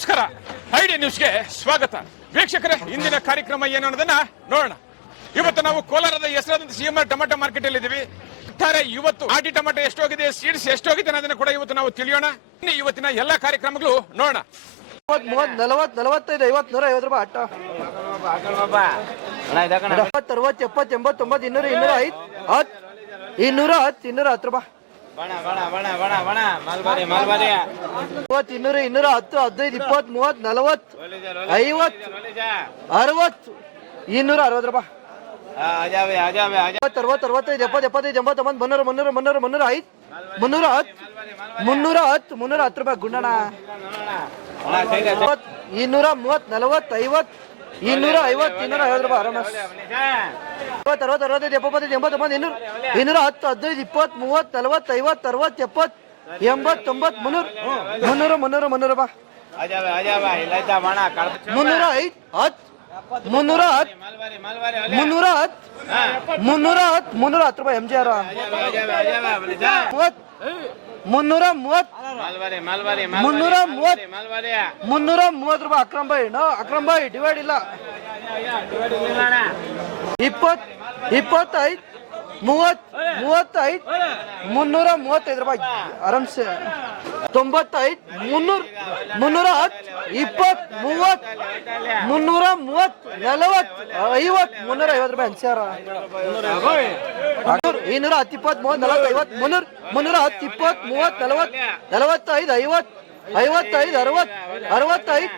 ನಮಸ್ಕಾರ. ಐಡಿ ನ್ಯೂಸ್ಗೆ ಸ್ವಾಗತ. ವೀಕ್ಷಕರೇ ಇಂದಿನ ಕಾರ್ಯಕ್ರಮ ಏನು ಅನ್ನೋದನ್ನ ನೋಡೋಣ. ಇವತ್ತು ನಾವು ಕೋಲಾರದ ಹೆಸರಾದಂತ ಸಿಎಂಆರ್ ಟೊಮೆಟೊ ಮಾರ್ಕೆಟ್ ಅಲ್ಲಿ ಇದೀವಿ ಒಟ್ಟಾರೆ ಇವತ್ತು ಆಟಿ ಟೊಮೆಟೊ ಎಷ್ಟೋಗಿದೆ ಸೀಡ್ಸ್ ಎಷ್ಟೋಗಿದೆ ಅನ್ನೋದನ್ನ ಕೂಡ ಇವತ್ತು ನಾವು ತಿಳಿಯೋಣ. ಇನ್ನು ಇವತ್ತಿನ ಎಲ್ಲಾ ಕಾರ್ಯಕ್ರಮಗಳು ನೋಡೋಣ. ಮೂವತ್ ಮೂವತ್ ನಲವತ್ ನಲವತ್ತೈದು ಐವತ್ ನೂರ ಐವತ್ತು ರೂಪಾಯಿ ಅಟ್ಟ. ಅರವತ್ತು ಅರವತ್ತು ಎಪ್ಪತ್ತು ಎಂಬತ್ತು ತೊಂಬತ್ತು ಇನ್ನೂರ ಇನ್ನೂರ ಐದು ಹತ್ತು ಇನ್ನೂರ ಹತ್ತು ಇನ್ನೂರ ಹತ್ತು ರೂಪಾಯಿ ಮೂವತ್ತು ಇನ್ನೂರ ಇನ್ನೂರ ಹತ್ತು ಹದಿನೈದು ಇಪ್ಪತ್ ಮೂವತ್ ನಲವತ್ ಐವತ್ತು ಅರವತ್ತು ಇನ್ನೂರ ಅರವತ್ತು ರೂಪಾಯಿ ಅರವತ್ತು ಅರವತ್ತೈದು ಎಪ್ಪತ್ತು ಎಪ್ಪತ್ತೈದು ಎಂಬತ್ತೊಂಬತ್ತು ಮುನ್ನೂರ ಮುನ್ನೂರ ಮುನ್ನೂರ ಮುನ್ನೂರ ಐದು ಮುನ್ನೂರ ಹತ್ತು ಮುನ್ನೂರ ಹತ್ತು ಮುನ್ನೂರ ಹತ್ತು ರೂಪಾಯಿ ಗುಂಡಣ ಇನ್ನೂರ ಮೂವತ್ತು ನಲವತ್ತು ಐವತ್ತು ಇನ್ನೂರ ಐವತ್ತು ಇನ್ನೂರ ಐವತ್ತು ರೂಪಾಯಿ ಆರಾಮ. ಅರವತ್ತು ಅರವತ್ತು ಅರವತ್ತೈದು ಎಪ್ಪತ್ತೈದು ಎಂಬತ್ತೊಂಬತ್ತು ಇನ್ನೂರು ಇನ್ನೂರ ಹತ್ತು ಹದಿನೈದು ಇಪ್ಪತ್ತು ಮೂವತ್ತು ನಲವತ್ತು ಐವತ್ತು ಅರವತ್ತು ಎಪ್ಪತ್ತು ಎಂಬತ್ತು ತೊಂಬತ್ತು ಮುನ್ನೂರು. ಮುನ್ನೂರು ಮುನ್ನೂರು ಮುನ್ನೂರು ರೂಪಾಯಿ ಮುನ್ನೂರ ಐದು ಹತ್ತು ಮುನ್ನೂರ ಹತ್ತು ಮುನ್ನೂರ ಹತ್ತು ಮುನ್ನೂರ ಹತ್ತು ಮುನ್ನೂರ ಹತ್ತು ರೂಪಾಯಿ ಎಂ ಜಿ ಆರ್ ಮೂವತ್ತು ಮುನ್ನೂರ ಮೂವತ್ತು ಮುನ್ನೂರ ಮೂವತ್ತು ಮುನ್ನೂರ ಮೂವತ್ತು ರೂಪಾಯಿ ಅಕ್ರಮ್ ಬಾಯ್ ನೋ ಅಕ್ರಮ್ ಬಾಯ್ ಡಿವೈಡ್ ಇಲ್ಲ. ಇಪ್ಪತ್ ಇಪ್ಪತ್ತೈದು ಮೂವತ್ ಮೂವತ್ತೈದು ಮುನ್ನೂರ ಮೂವತ್ತೈದು ರೂಪಾಯಿ. ಆರಾಮ್ಸೆ. ತೊಂಬತ್ತೈದು ಮುನ್ನೂರ ಮುನ್ನೂರ ಹತ್ತು ಇಪ್ಪತ್ತು ಮೂವತ್ತು ಮುನ್ನೂರ ಮೂವತ್ತು ನಲವತ್ತು ಐವತ್ತು ಮುನ್ನೂರ ಐವತ್ತು ರೂಪಾಯಿ ಅನ್ಸ್ಯಾರ. ಇನ್ನೂರ ಹತ್ತು ಇಪ್ಪತ್ತು ಮೂವತ್ತು ನಲವತ್ತು ಐವತ್ತು ಮುನ್ನೂರ ಮುನ್ನೂರ ಹತ್ತು ಇಪ್ಪತ್ತು ಮೂವತ್ತು ನಲವತ್ತು ನಲವತ್ತೈದು ಐವತ್ತು ಐವತ್ತೈದು ಅರವತ್ತು ಅರವತ್ತೈದು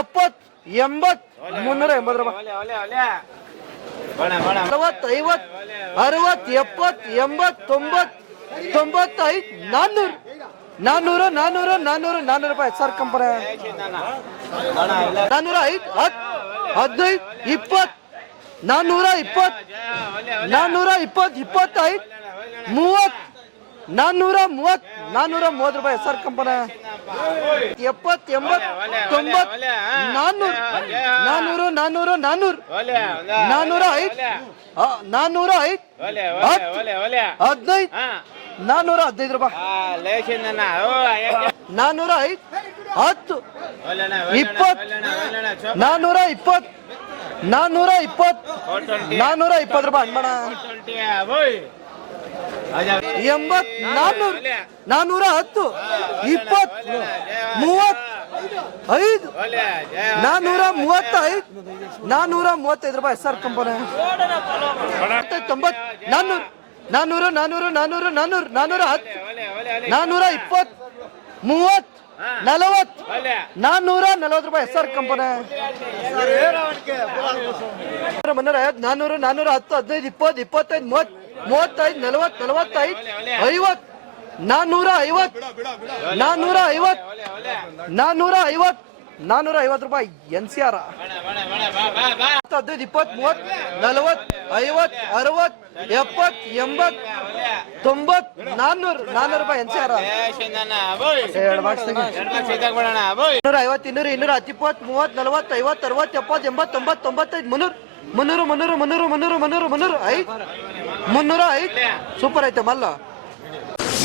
ಎಪ್ಪತ್ತು ಎಂಬತ್ತು ಮುನ್ನೂರ ಎಂಬತ್ತು ರೂಪಾಯಿ. ಐವತ್ ಅರವತ್ ಎಪ್ಪತ್ ಎಂಬತ್ ತೊಂಬತ್ ತೊಂಬತ್ತೈದು, ನಾನ್ನೂರು. ನಾನ್ನೂರು ನಾನ್ನೂರು ನಾನ್ನೂರು ನಾನ್ನೂರು ರೂಪಾಯಿ ಸರ್ ಕಂಪನ ನಾನ್ನೂರ ಐದು, ಹತ್, ಹದಿನೈದು ಇಪ್ಪತ್ ನಾನ್ನೂರ ಇಪ್ಪತ್ ನಾನ್ನೂರ ಇಪ್ಪತ್ ಇಪ್ಪತ್ತೈದು ಮೂವತ್ ನಾನ್ನೂರ ಮೂವತ್ ನಾನ್ನೂರ ಮೂವತ್ತು ರೂಪಾಯಿ ಸರ್ ಕಂಪನ. ಎಪ್ಪತ್ ಎಂಬತ್ ತೊಂಬತ್ ನಾನ್ನೂರು. ನಾನ್ನೂರು ನಾನೂರ. ನಾನ್ನೂರ ಐದು ನಾನ್ನೂರ ಐದು ಹದಿನೈದು. ನಾನ್ನೂರ ಹದಿನೈದು ರೂಪಾಯಿ. ನಾನ್ನೂರ ಐದು ಹತ್ತು. ಇಪ್ಪತ್. ನಾನ್ನೂರ ಇಪ್ಪತ್ತು ನಾನ್ನೂರ ಇಪ್ಪತ್ತು ನಾನ್ನೂರ ಇಪ್ಪತ್ತು ರೂಪಾಯಿ. ಅನ್ಮಣ ಎಂಬತ್ ನಾನೂರ. ನಾನ್ನೂರ ಹತ್ತು. ಇಪ್ಪತ್ತು ಮೂವತ್ ಐದು. ನಾನ್ನೂರ ಮೂವತ್ತೈದು ನಾನ್ನೂರ ಮೂವತ್ತೈದು ರೂಪಾಯಿ ಸರ್ ಕಂಪನಿ. ತೊಂಬತ್ ನಾನ್ನೂರು ನಾನ್ನೂರು ನಾನ್ನೂರು ನಾನ್ನೂರು ನಾನ್ನೂರು ನಾನ್ನೂರ ಹತ್ತು. ನಾನ್ನೂರ ಇಪ್ಪತ್ ಮೂವತ್ ನಲವತ್ ನಾನ್ನೂರ ನಲವತ್ತು ರೂಪಾಯಿ ಎಸ್ ಆರ್ ಕಂಪನಿ. ಮುನ್ನೂರ ಐವತ್ತು ನಾನ್ನೂರು ನಾನ್ನೂರ ಹತ್ತು, ಹದಿನೈದು, ಇಪ್ಪತ್ತು, ಇಪ್ಪತ್ತೈದು, ಮೂವತ್ತು ಮೂವತ್ತೈದು, ನಲವತ್ತು, ನಲವತ್ತೈದು ಐವತ್ ನಾನ್ನೂರ ಐವತ್ ನಾನ್ನೂರ ಐವತ್ ನಾನ್ನೂರ ಐವತ್ ನಾನ್ನೂರ ಐವತ್ತು ರೂಪಾಯಿ ಎನ್ ಸಿ ಆರ್. ಹದಿನೈದು ಇಪ್ಪತ್ ಮೂವತ್ ನಲವತ್ ಐವತ್ ಅರವತ್ ಎಪ್ಪತ್ ಎಂಬತ್ ತೊಂಬತ್ ನಾನ್ನೂರು ನಾನ್ನೂರು ರೂಪಾಯಿ ಎನ್ ಸಿ ಆರ್. ಇನ್ನೂರ ಐವತ್ ಇನ್ನೂರು, ಇನ್ನೂರ ಹತ್ತಿಪ್ಪತ್ ಮೂವತ್ ನಲವತ್ ಐವತ್ ಅರವತ್ ಎಪ್ಪತ್ ಎಪ್ಪತ್ತು ತೊಂಬತ್ ತೊಂಬತ್ತು ತೊಂಬತ್ತೈದು, ಮುನ್ನೂರು ಮುನ್ನೂರು ಮುನ್ನೂರು ಮುನ್ನೂರು ಮುನ್ನೂರು ಮುನ್ನೂರು ಮುನ್ನೂರು, ಐದು, ಮುನ್ನೂರ ಐದು. ಸೂಪರ್ ಐತೆ ಮಲ್ಲ